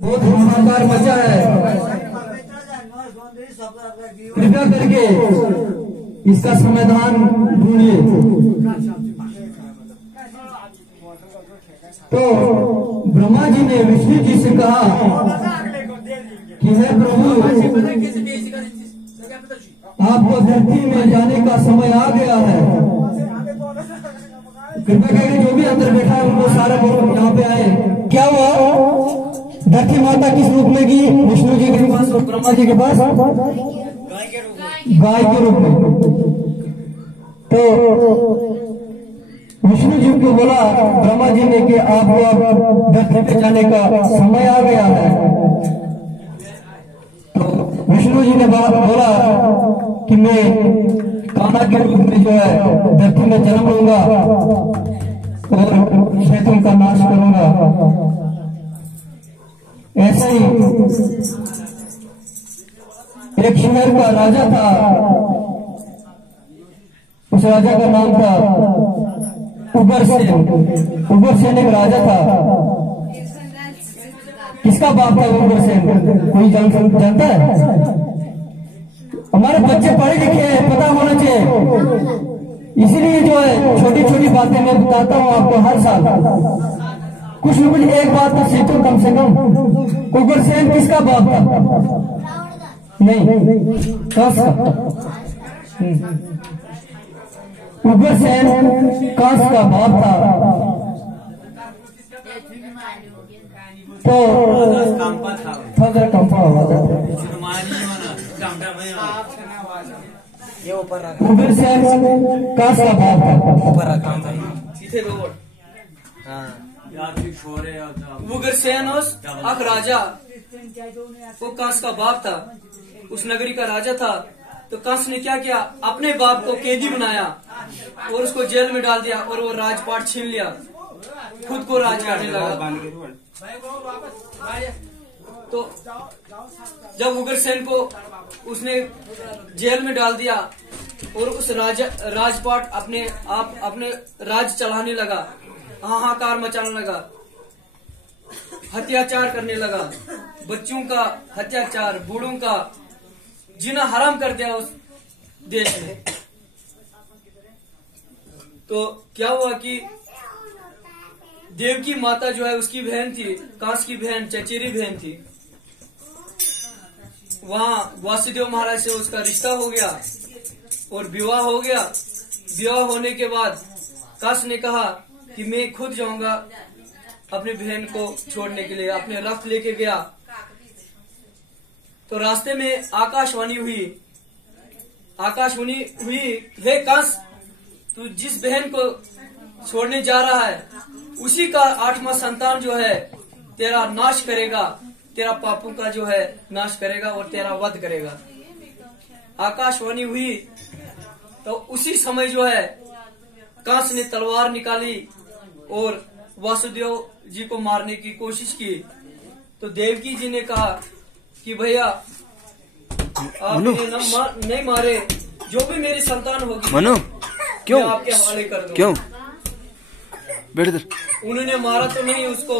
बहुत हाहाकार मचा है। कृपया करके इसका समाधान ढूंढिए। तो ब्रह्मा जी ने विष्णु जी से कहा कि हे प्रभु, आपको धरती में जाने का समय आ गया है। कृपया करके जो भी अंदर बैठा है उनको सारे लोग यहाँ पे आए। क्या हुआ? धरती माता किस रूप में की? विष्णु जी के पास और ब्रह्मा जी के पास गाय के रूप में। तो विष्णु जी को बोला ब्रह्मा जी ने कि आपको अब धरती पे जाने का समय आ गया है। तो विष्णु जी ने बोला कि मैं कान्हा के रूप में जो है धरती में जन्म लूंगा और क्षेत्रों का नाश करूंगा। ऐसे ही एक शहर का राजा था। उस राजा का नाम था उग्रसेन। उग्रसेन एक राजा था। किसका बाप था उग्रसेन? कोई जानता है? हमारे बच्चे पढ़े लिखे हैं, पता होना चाहिए। इसीलिए जो है छोटी छोटी बातें मैं बताता हूँ आपको हर साल। कुछ न कुछ एक बात तो सीखो कम से कम। उग्रसेन किसका बाप था? नहीं, कंस का। उग्रसेन कंस का बाप था। तो थोड़ा कंपा हुआ था। उग्रसेन कंस का बाप था। उग्रसेन अक राजा वो कंस का बाप था। उस नगरी का राजा था। तो कंस ने क्या किया? अपने बाप को कैदी बनाया और उसको जेल में डाल दिया और वो राजपाट छीन लिया। खुद को राज करने लगा। तो जब उग्रसेन को उसने जेल में डाल दिया और उस राजपाट अपने राज चलाने लगा, हाहाकार मचाने लगा, अत्याचार करने लगा, बच्चों का अत्याचार, बूढ़ों का जीना हराम कर दिया उस देश में। तो क्या हुआ कि देवकी माता जो है उसकी बहन थी, कांस की बहन, चचेरी बहन थी। वहां वासुदेव महाराज से उसका रिश्ता हो गया और विवाह हो गया। विवाह होने के बाद कांस ने कहा कि मैं खुद जाऊंगा अपनी बहन को छोड़ने के लिए। अपने रथ लेके गया तो रास्ते में आकाशवाणी हुई। हे कंस, तू जिस बहन को छोड़ने जा रहा है उसी का 8वां संतान जो है तेरा नाश करेगा, तेरा पापों का जो है नाश करेगा और तेरा वध करेगा। आकाशवाणी हुई तो उसी समय जो है कंस ने तलवार निकाली और वासुदेव जी को मारने की कोशिश की। तो देवकी जी ने कहा कि भैया आपने नहीं मारे, जो भी मेरी संतान होगी मनु क्यों आपके हवाले कर दूंगा। क्यों बैठ इधर। उन्होंने मारा तो नहीं उसको,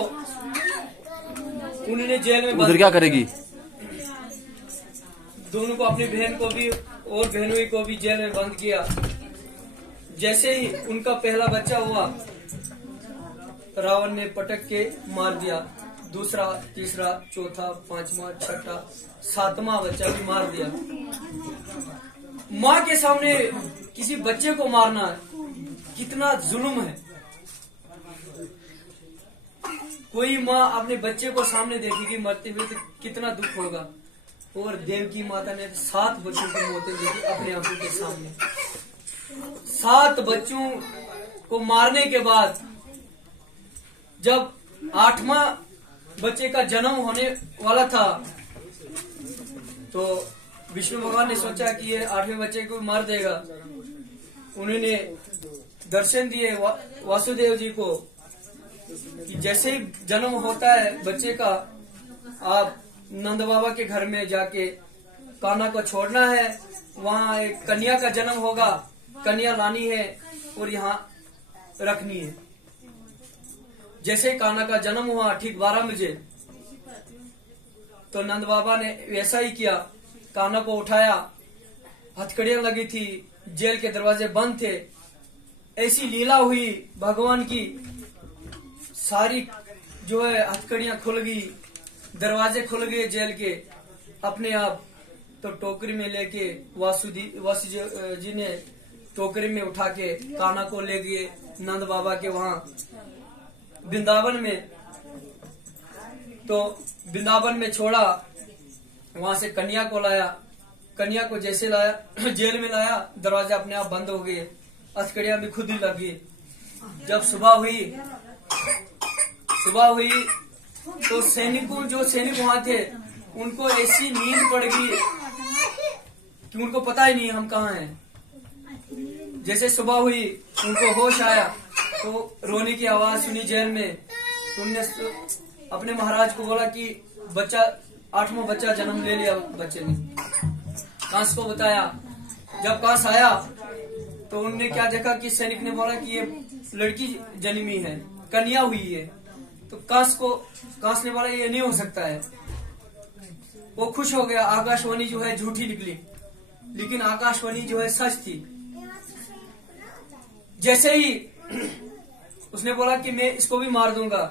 उन्होंने जेल में उधर क्या करेगी? दोनों को, अपनी बहन को भी और बहनोई को भी जेल में बंद किया। जैसे ही उनका पहला बच्चा हुआ रावण ने पटक के मार दिया। दूसरा, तीसरा, चौथा, 5वां, 6ठा, 7वां बच्चा भी मार दिया। माँ के सामने किसी बच्चे को मारना कितना जुल्म है। कोई माँ अपने बच्चे को सामने देखेगी मरते हुए तो कितना दुख होगा। और देवकी माता ने 7 बच्चों की मौतें देखी अपने आंखों के सामने। 7 बच्चों को मारने के बाद जब 8वां बच्चे का जन्म होने वाला था तो विष्णु भगवान ने सोचा कि ये 8वें बच्चे को मार देगा। उन्होंने दर्शन दिए वासुदेव जी को कि जैसे ही जन्म होता है बच्चे का, आप नंद बाबा के घर में जाके कान्हा को छोड़ना है। वहाँ एक कन्या का जन्म होगा, कन्या लानी है और यहाँ रखनी है। जैसे कान्हा का जन्म हुआ ठीक 12 बजे तो नंद बाबा ने वैसा ही किया, कान्हा को उठाया, हथकड़ियां लगी थी, जेल के दरवाजे बंद थे। ऐसी लीला हुई भगवान की, सारी जो है हथकड़ियां खुल गई, दरवाजे खुल गए जेल के अपने आप। तो टोकरी में लेके वासु जी ने टोकरी में उठा के कान्हा को ले गए नंद बाबा के वहां वृंदावन में। तो वृंदावन में छोड़ा, वहां से कन्या को लाया। कन्या को जैसे लाया जेल में लाया, दरवाजा अपने आप बंद हो गए, हथकड़ियां भी खुद ही लग गई। जब सुबह हुई तो जो सैनिक वहां थे उनको ऐसी नींद पड़ गई कि उनको पता ही नहीं हम कहाँ हैं। जैसे सुबह हुई उनको होश आया तो रोने की आवाज सुनी जेल में। तो उनने अपने महाराज को बोला कि बच्चा 8वां बच्चा जन्म ले लिया बच्चे ने। कांस को बताया। जब कांस आया तो उनने क्या देखा कि सैनिक ने बोला कि ये लड़की जन्मी है, कन्या हुई है। तो कांस ने बोला ये नहीं हो सकता है। वो खुश हो गया। आकाशवाणी जो है झूठी निकली, लेकिन आकाशवाणी जो है सच थी। जैसे ही उसने बोला कि मैं इसको भी मार दूंगा,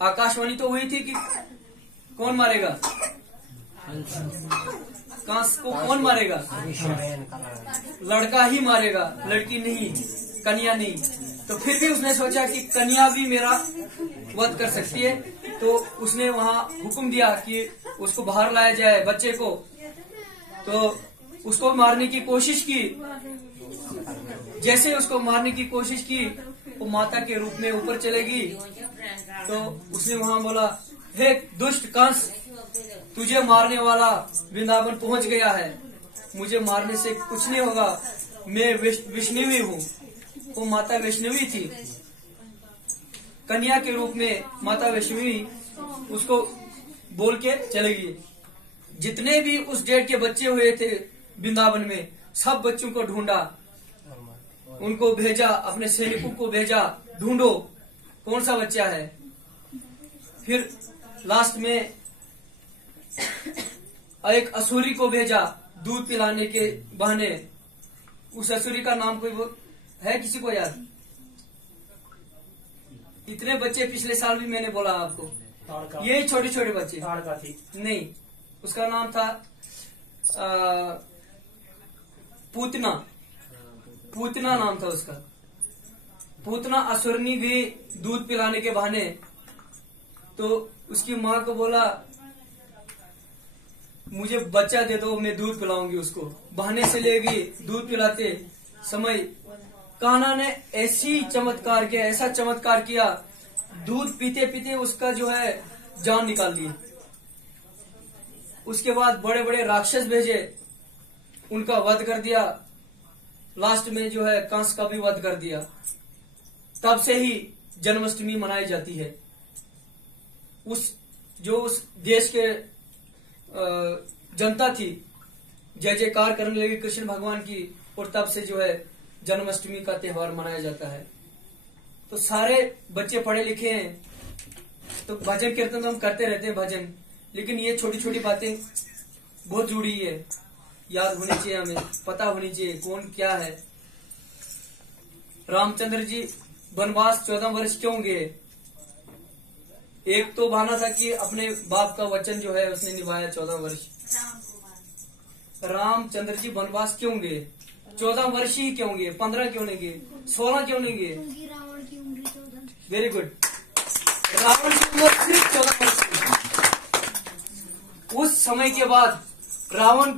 आकाशवाणी तो हुई थी कि कौन मारेगा, कांस को कौन मारेगा, लड़का ही मारेगा, लड़की नहीं, कन्या नहीं। तो फिर भी उसने सोचा कि कन्या भी मेरा वध कर सकती है। तो उसने वहां हुक्म दिया कि उसको बाहर लाया जाए बच्चे को। तो उसको मारने की कोशिश की। जैसे उसको मारने की कोशिश की, वो माता के रूप में ऊपर चलेगी। तो उसने वहां बोला, हे दुष्ट कंस, तुझे मारने वाला वृंदावन पहुंच गया है। मुझे मारने से कुछ नहीं होगा, मैं वैष्णवी हूँ। वो माता वैष्णवी थी, कन्या के रूप में माता वैष्णवी उसको बोल के चलेगी। जितने भी उस डेढ़ के बच्चे हुए थे वृंदावन में, सब बच्चों को ढूंढा, उनको भेजा, अपने सैनिकों को भेजा, ढूंढो कौन सा बच्चा है। फिर लास्ट में एक असुरी को भेजा दूध पिलाने के बहाने। उस असुरी का नाम कोई है किसी को याद? इतने बच्चे पिछले साल भी मैंने बोला आपको, यही छोटे छोटे बच्चे। नहीं, उसका नाम था पूतना नाम था उसका। पूतना असुरनी भी दूध पिलाने के बहाने। तो उसकी माँ को बोला, मुझे बच्चा दे दो, मैं दूध पिलाऊंगी उसको। बहाने से ले गई। दूध पिलाते समय कान्हा ने ऐसा चमत्कार किया, दूध पीते पीते उसका जो है जान निकाल दी। उसके बाद बड़े बड़े राक्षस भेजे, उनका वध कर दिया। लास्ट में जो है कंस का भी वध कर दिया। तब से ही जन्माष्टमी मनाई जाती है। उस देश के जनता थी, जय जयकार करने लगी कृष्ण भगवान की, और तब से जो है जन्माष्टमी का त्योहार मनाया जाता है। तो सारे बच्चे पढ़े लिखे हैं, तो भजन कीर्तन तो हम करते रहते हैं भजन, लेकिन ये छोटी छोटी बातें बहुत जुड़ी है, याद होनी चाहिए, हमें पता होनी चाहिए कौन क्या है। रामचंद्र जी वनवास 14 वर्ष क्यों गए? एक तो बहाना था कि अपने बाप का वचन जो है उसने निभाया 14 वर्ष। रामचंद्र जी वनवास क्यों गए? 14 वर्ष ही क्यों गए? 15 क्यों नहीं गए? 16 क्यों नहीं गए? रावण की उम्र 14। Very good. रावण की उम्र सिर्फ 14 वर्ष थी। उस समय के बाद रावण